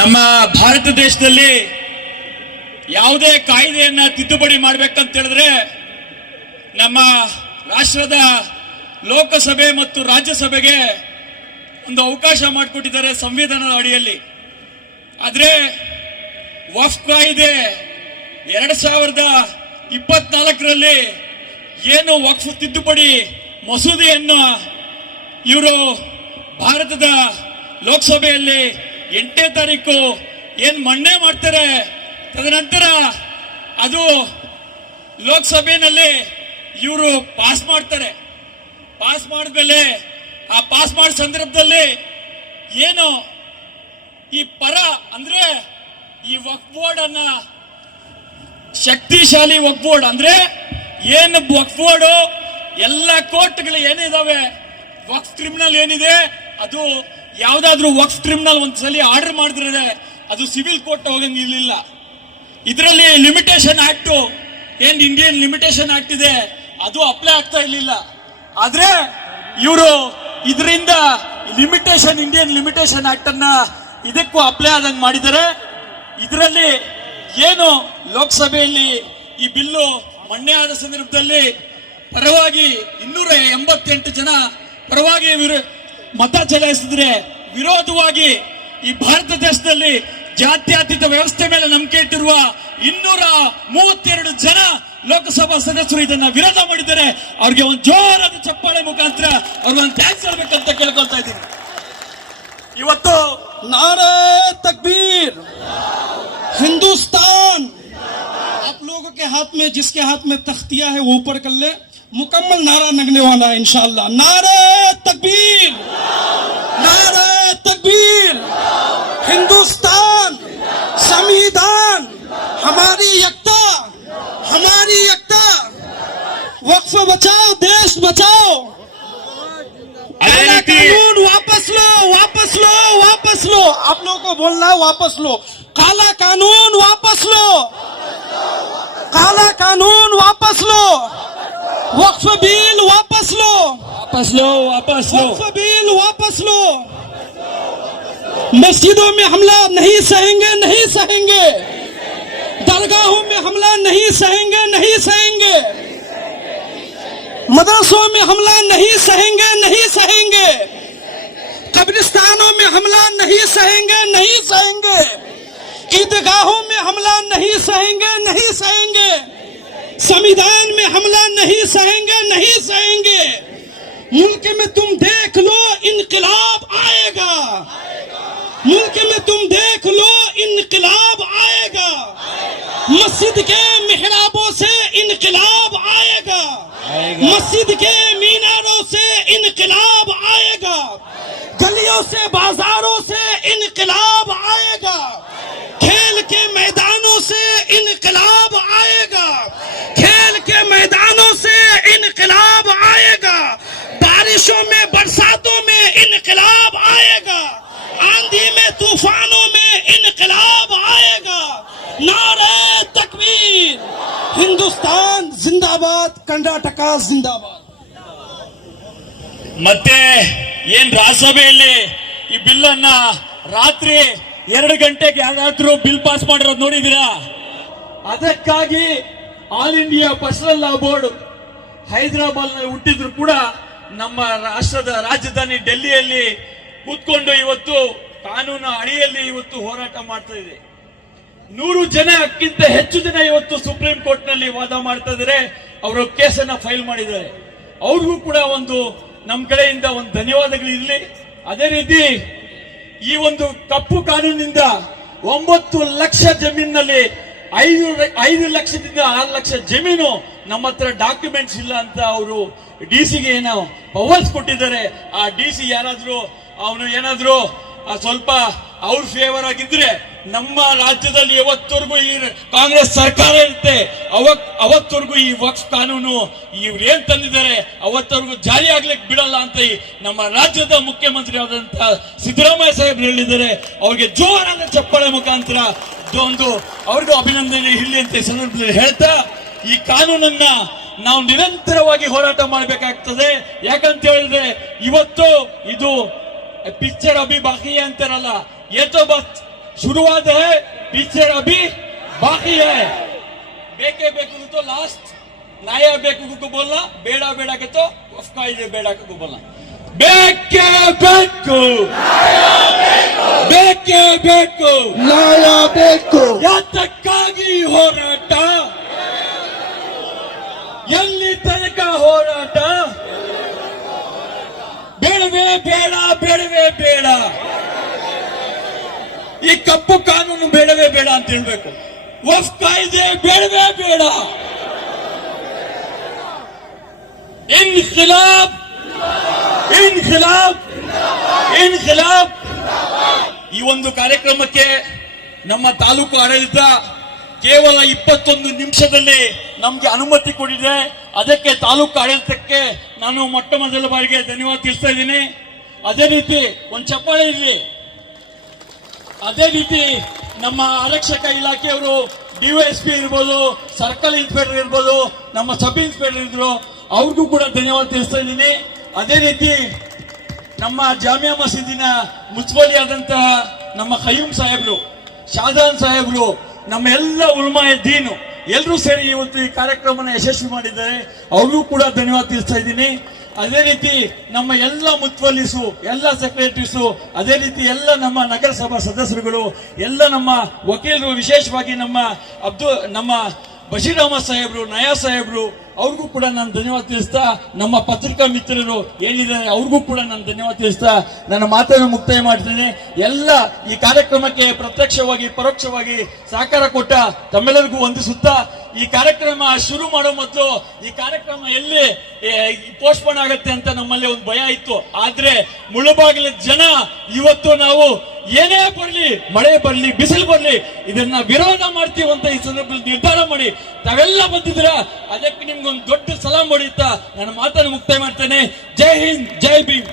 ನಮ್ಮ ಭಾರತ ದೇಶದಲ್ಲಿ ಯಾವುದೇ ಕಾಯ್ದೆಯನ್ನ ತಿದ್ದುಪಡಿ ಮಾಡಬೇಕಂತ ಹೇಳಿದ್ರೆ ನಮ್ಮ ರಾಷ್ಟ್ರದ ಲೋಕಸಭೆ ಮತ್ತು ರಾಜ್ಯಸಭೆಗೆ ಒಂದು ಅವಕಾಶ ಮಾಡಿಕೊಟ್ಟಿದ್ದಾರೆ ಸಂವಿಧಾನದ ಅಡಿಯಲ್ಲಿ. ಆದರೆ ವಕ್ಫ್ ಕಾಯ್ದೆ 2024ರಲ್ಲಿ ಏನು ವಕ್ಫ್ ತಿದ್ದುಪಡಿ ಮಸೂದೆಯನ್ನು ಇವರು ಭಾರತದ ಲೋಕಸಭೆಯಲ್ಲಿ 8ನೇ ತಾರೀಕು ಏನು ಮಂಡನೆ ಮಾಡ್ತಾರೆ, ತದನಂತರ ಅದು ಲೋಕಸಭೆಯಲ್ಲಿ ಇವರು ಪಾಸ್ ಮಾಡ್ತಾರೆ. ಪಾಸ್ ಮಾಡಿದ್ಮೇಲೆ ಆ ಪಾಸ್ ಮಾಡೋ ಸಂದರ್ಭದಲ್ಲಿ ಏನು ಈ ಪರ ಅಂದ್ರೆ ಈ ವಕ್ಫ್ ಬೋರ್ಡ್ ಅನ್ನ ಶಕ್ತಿಶಾಲಿ ವಕ್ಫ್ ಬೋರ್ಡ್ ಅಂದ್ರೆ ಏನು ವಕ್ಫ್ ಬೋರ್ಡ್ ಎಲ್ಲ ಕೋರ್ಟ್ಗಳು ಏನಿದಾವೆ, ವಕ್ಫ್ ಕ್ರಿಮಿನಲ್ ಏನಿದೆ ಅದು ಯಾವ್ದಾದ್ರು ವಕ್ಫ್ ಕ್ರಿಮಿನಲ್ ಒಂದ್ಸಲಿ ಆರ್ಡರ್ ಮಾಡಿದ್ರೆ ಅದು ಸಿವಿಲ್ ಕೋರ್ಟ್ ಹೋಗಂಗಿರ್ಲಿಲ್ಲ. ಇದರಲ್ಲಿ ಲಿಮಿಟೇಷನ್ ಆಕ್ಟ್ ಏನ್ ಇಂಡಿಯನ್ ಲಿಮಿಟೇಷನ್ ಆಕ್ಟ್ ಇದೆ ಅದು ಅಪ್ಲೈ ಆಗ್ತಾ ಇರ್ಲಿಲ್ಲ. ಆದ್ರೆ ಇವರು ಇದರಿಂದ ಲಿಮಿಟೇಷನ್ ಇಂಡಿಯನ್ ಲಿಮಿಟೇಷನ್ ಆಕ್ಟ್ ಅನ್ನ ಇದಕ್ಕೂ ಅಪ್ಲೈ ಆದಂಗೆ ಮಾಡಿದ್ದಾರೆ. ಇದರಲ್ಲಿ ಏನು ಲೋಕಸಭೆಯಲ್ಲಿ ಈ ಬಿಲ್ಲು ಮಂಡನೆ ಆದ ಸಂದರ್ಭದಲ್ಲಿ ಪರವಾಗಿ 288 ಜನ ಪರವಾಗಿ ಮತ ಚಲಾಯಿಸಿದ್ರೆ, ವಿರೋಧವಾಗಿ ಈ ಭಾರತ ದೇಶದಲ್ಲಿ ಜಾತ್ಯತೀತ ವ್ಯವಸ್ಥೆ ಮೇಲೆ ನಂಬಿಕೆ ಇಟ್ಟಿರುವ 232 ಜನ ಲೋಕಸಭಾ ಸದಸ್ಯರು ಇದನ್ನ ವಿರೋಧ ಮಾಡಿದ್ದಾರೆ. ಅವ್ರಿಗೆ ಒಂದು ಜೋರಾದ ಚಪ್ಪಾಳೆ ಮುಖಾಂತರ ಅವ್ರಿಗೊಂದು ಥ್ಯಾಂಕ್ಸ್ ಹೇಳ್ಬೇಕಂತ ಕೇಳ್ಕೊಳ್ತಾ ಇದ್ದೀನಿ. ಇವತ್ತು नारे तकबीर, हिंदुस्तान। आप लोगों के हाथ में, जिसके हाथ में तख्तियां है वो ऊपर कर ले, मुकम्मल नारा लगने वाला है इंशाअल्लाह। नारे तकबीर, नारे तकबीर। हिंदुस्तान, संविधान, हमारी एकता, हमारी एकता। वक्फ बचाओ, देश बचाओ। काला कानून वापस लो, वापस लो, वापस लो। आप लोगों को बोलना है वापस लो। काला कानून वापस लो, काला कानून वापस लो। वक्फ बिल वापस लो, वापस लो, वापस लो। वक्फ बिल वापस लो। मस्जिदों में हमला नहीं सहेंगे, नहीं सहेंगे। दरगाहों में हमला नहीं सहेंगे, नहीं सहेंगे। मदरसों में हमला नहीं सहेंगे, नहीं सहेंगे। कब्रिस्तानों में हमला नहीं सहेंगे, नहीं सहेंगे। ईदगाहों में हमला नहीं सहेंगे, नहीं सहेंगे। संविधान में हमला नहीं सहेंगे, नहीं सहेंगे। मुल्क में तुम देख लो इनकलाब आएगा, मुल्क में तुम देख लो इनकलाब आएगा। मस्जिद के मिहराबों से इनकलाब आएगा, मस्जिद के मीनारों से इनकलाब आएगा। गलियों से बाजारों से इनकलाब आएगा। खेल के मैदानों से इनकलाब आएगा, खेल के मैदानों से इनकलाब आएगा। बारिशों में, बरसातों में इनकलाब आएगा। आंधी में, तूफानों में इनकलाब आएगा। नारे तकबीर। हिंदुस्तान जिंदाबाद, कर्नाटका जिंदाबाद। ಮತ್ತೆ ಏನ್ ರಾಜ್ಯಸಭೆಯಲ್ಲಿ ಈ ಬಿಲ್ ಅನ್ನ ರಾತ್ರಿ 2 ಗಂಟೆಗೆ ಯಾರಾದ್ರೂ ಬಿಲ್ ಪಾಸ್ ಮಾಡಿರೋದು ನೋಡಿದೀರಾ? ಅದಕ್ಕಾಗಿ all India personal law board Hyderabad ನಲ್ಲಿ ಹುಟ್ಟಿದ್ರು ಕೂಡ ನಮ್ಮ ರಾಷ್ಟ್ರದ ರಾಜಧಾನಿ ಡೆಲ್ಲಿಯಲ್ಲಿ ಕೂತ್ಕೊಂಡು ಇವತ್ತು ಕಾನೂನು ಅಡಿಯಲ್ಲಿ ಇವತ್ತು ಹೋರಾಟ ಮಾಡ್ತಾ ಇದೆ. 100 ಜನಕ್ಕಿಂತ ಹೆಚ್ಚು ಜನ ಇವತ್ತು ಸುಪ್ರೀಂ ಕೋರ್ಟ್ ನಲ್ಲಿ ವಾದ ಮಾಡ್ತಾ ಇದ್ದಾರೆ. ಅವರು ಕೇಸನ್ನ ಫೈಲ್ ಮಾಡಿದ್ದಾರೆ. ಅವ್ರಿಗೂ ಕೂಡ ಒಂದು ನಮ್ಮ ಕಡೆಯಿಂದ ಒಂದು ಧನ್ಯವಾದಗಳು ಇರಲಿ. ಅದೇ ರೀತಿ ಈ ಒಂದು ಕಪ್ಪು ಕಾನೂನಿನಿಂದ 9 ಲಕ್ಷ ಜಮೀನಿನಲ್ಲಿ 5 ಲಕ್ಷದಿಂದ 6 ಲಕ್ಷ ಜಮೀನು ನಮ್ಮ ಹತ್ರ ಡಾಕ್ಯುಮೆಂಟ್ಸ್ ಇಲ್ಲ ಅಂತ ಅವರು ಡಿಸಿಗೆ ಏನೋ ಪವರ್ಸ್ ಕೊಟ್ಟಿದ್ದಾರೆ. ಆ ಡಿಸಿ ಯಾರಾದ್ರೂ ಅವನು ಏನಾದ್ರು ಸ್ವಲ್ಪ ಅವ್ರ ಫೇವರ್ ಆಗಿದ್ರೆ ನಮ್ಮ ರಾಜ್ಯದಲ್ಲಿ ಯಾವತ್ತವರೆಗೂ ಈ ಕಾಂಗ್ರೆಸ್ ಸರ್ಕಾರ ಇರುತ್ತೆ, ಅವತ್ತವರೆಗೂ ಈ ವಕ್ಫ್ ಕಾನೂನು ಇವ್ರು ಏನ್ ತಂದಿದ್ದಾರೆ ಅವತ್ತವರೆಗೂ ಜಾರಿ ಆಗ್ಲಿಕ್ಕೆ ಬಿಡಲ್ಲ ಅಂತ ನಮ್ಮ ರಾಜ್ಯದ ಮುಖ್ಯಮಂತ್ರಿ ಆದಂತ ಸಿದ್ದರಾಮಯ್ಯ ಸಾಹೇಬ್ರು ಹೇಳಿದ್ದಾರೆ. ಅವ್ರಿಗೆ ಜೋರಾದ ಚಪ್ಪಾಳೆ ಮುಖಾಂತರ ಒಂದು ಅವ್ರಿಗೂ ಅಭಿನಂದನೆ ಇರಲಿ ಅಂತ ಈ ಸಂದರ್ಭದಲ್ಲಿ ಹೇಳ್ತಾ, ಈ ಕಾನೂನನ್ನ ನಾವು ನಿರಂತರವಾಗಿ ಹೋರಾಟ ಮಾಡಬೇಕಾಗ್ತದೆ. ಯಾಕಂತ ಹೇಳಿದ್ರೆ ಇವತ್ತು ಇದು ಪಿಕ್ಚರ್ ಅಭಿ ಬಾಕಿ ಅಂತಾರಲ್ಲ, ಏತೋ ಬಸ್ शुरुआत है, टीचर अभी बाकी है. ಬೇಕೇ ಬೇಕು तो लास्ट नाया ಬೇಕು को बोलना, ಬೇಡ ಬೇಡ के तो उसका ये ಬೇಡ को बोलना. ಬೇಕೇ ಬೇಕು, ಬೇಕೇ ಬೇಕು, न्याय ಬೇಕು. ಯಾತಕ್ಕಾಗಿ ಹೋರಾಟ, ಎಲ್ಲಿ ತನಕ ಹೋರಾಟ, ಬೇಡವೇ ಬೇಡ, ಬೇಡವೇ ಬೇಡ, ಈ ಕಪ್ಪು ಕಾನೂನು ಬೇಡವೇ ಬೇಡ ಅಂತ ಹೇಳ್ಬೇಕು. ವಫ್ ಕಾಯ್ದೆ ಬೇಡವೇ ಬೇಡ. ಇನ್ಖಿಲಾಬ್, ಇನ್ಖಿಲಾಬ್, ಇನ್ಖಿಲಾಬ್. ಈ ಒಂದು ಕಾರ್ಯಕ್ರಮಕ್ಕೆ ನಮ್ಮ ತಾಲೂಕು ಆಡಳಿತ ಕೇವಲ 21 ನಿಮಿಷದಲ್ಲಿ ನಮ್ಗೆ ಅನುಮತಿ ಕೊಟ್ಟಿದೆ. ಅದಕ್ಕೆ ತಾಲೂಕು ಆಡಳಿತಕ್ಕೆ ನಾನು ಮೊಟ್ಟ ಮೊದಲ ಬಾರಿಗೆ ಧನ್ಯವಾದ ತಿಳಿಸ್ತಾ ಇದ್ದೀನಿ. ಅದೇ ರೀತಿ ಒಂದು ಚಪ್ಪಾಳೆ ಇರಲಿ. ಅದೇ ರೀತಿ ನಮ್ಮ ಆರಕ್ಷಕ ಇಲಾಖೆಯವರು, ಡಿವೈಎಸ್ಪಿ ಇರ್ಬೋದು, ಸರ್ಕಲ್ ಇನ್ಸ್ಪೆಕ್ಟರ್ ಇರ್ಬೋದು, ನಮ್ಮ ಸಬ್ ಇನ್ಸ್ಪೆಕ್ಟರ್ ಇದ್ರು, ಅವ್ರಿಗೂ ಕೂಡ ಧನ್ಯವಾದ ತಿಳಿಸ್ತಾ ಇದ್ದೀನಿ. ಅದೇ ರೀತಿ ನಮ್ಮ ಜಾಮಿಯಾ ಮಸೀದಿನ ಮುನ್ಸಿಪಾಲಿ ಆದಂತಹ ನಮ್ಮ ಖಯ್ಯೂಮ್ ಸಾಹೇಬ್ರು, ಶಾಜಾನ್ ಸಾಹೇಬ್ರು, ನಮ್ಮ ಎಲ್ಲ ಉಲ್ಮಾಯ ದೀನು ಎಲ್ಲರೂ ಸೇರಿ ಇವತ್ತು ಈ ಕಾರ್ಯಕ್ರಮನ ಯಶಸ್ವಿ ಮಾಡಿದ್ದಾರೆ. ಅವ್ರಿಗೂ ಕೂಡ ಧನ್ಯವಾದ ತಿಳಿಸ್ತಾ ಇದ್ದೀನಿ. ಅದೇ ರೀತಿ ನಮ್ಮ ಎಲ್ಲ ಮುತ್ವಲ್ಲಿಸು, ಎಲ್ಲ ಸೆಕ್ರೆಟರೀಸು, ಅದೇ ರೀತಿ ಎಲ್ಲ ನಮ್ಮ ನಗರಸಭಾ ಸದಸ್ಯರುಗಳು, ಎಲ್ಲ ನಮ್ಮ ವಕೀಲರು, ವಿಶೇಷವಾಗಿ ನಮ್ಮ ಬಶೀರ್ ಅಹಮದ್ ಸಾಹೇಬ್ರು, ನಯಾ ಸಾಹೇಬ್ರು, ಅವ್ರಿಗೂ ಕೂಡ ನಾನು ಧನ್ಯವಾದ ತಿಳಿಸ್ತಾ, ನಮ್ಮ ಪತ್ರಿಕಾ ಮಿತ್ರರು ಏನಿದ್ದಾರೆ ಅವ್ರಿಗೂ ಕೂಡ ನಾನು ಧನ್ಯವಾದ ತಿಳಿಸ್ತಾ ನನ್ನ ಮಾತನ್ನು ಮುಕ್ತಾಯ ಮಾಡ್ತೇನೆ. ಎಲ್ಲ ಈ ಕಾರ್ಯಕ್ರಮಕ್ಕೆ ಪ್ರತ್ಯಕ್ಷವಾಗಿ ಪರೋಕ್ಷವಾಗಿ ಸಹಕಾರ ಕೊಟ್ಟ ತಮ್ಮೆಲ್ಲರಿಗೂ ವಂದಿಸುತ್ತಾ, ಈ ಕಾರ್ಯಕ್ರಮ ಶುರು ಮಾಡೋ ಮೊದಲು ಈ ಕಾರ್ಯಕ್ರಮ ಎಲ್ಲಿ ಪೋಸ್ಟ್ಪೋನ್ ಆಗುತ್ತೆ ಅಂತ ನಮ್ಮಲ್ಲಿ ಒಂದು ಭಯ ಇತ್ತು. ಆದ್ರೆ ಮುಳುಬಾಗಿಲ ಜನ ಇವತ್ತು ನಾವು ಏನೇ ಬರಲಿ, ಮಳೆ ಬರಲಿ, ಬಿಸಿಲು ಬರಲಿ, ಇದನ್ನ ವಿರೋಧ ಮಾಡ್ತೀವಿ ಅಂತ ಈ ಸಂದರ್ಭದಲ್ಲಿ ನಿರ್ಧಾರ ಮಾಡಿ ತಾವೆಲ್ಲ ಬಂದಿದ್ದೀರಾ. ಅದಕ್ಕೆ ನಿಮ್ಗೊಂದು ದೊಡ್ಡ ಸಲಾಂ ಹೊಡೆಯುತ್ತಾ ನನ್ನ ಮಾತನ್ನು ಮುಕ್ತಾಯ ಮಾಡ್ತೇನೆ. ಜೈ ಹಿಂದ್, ಜೈ ಭೀಮ್.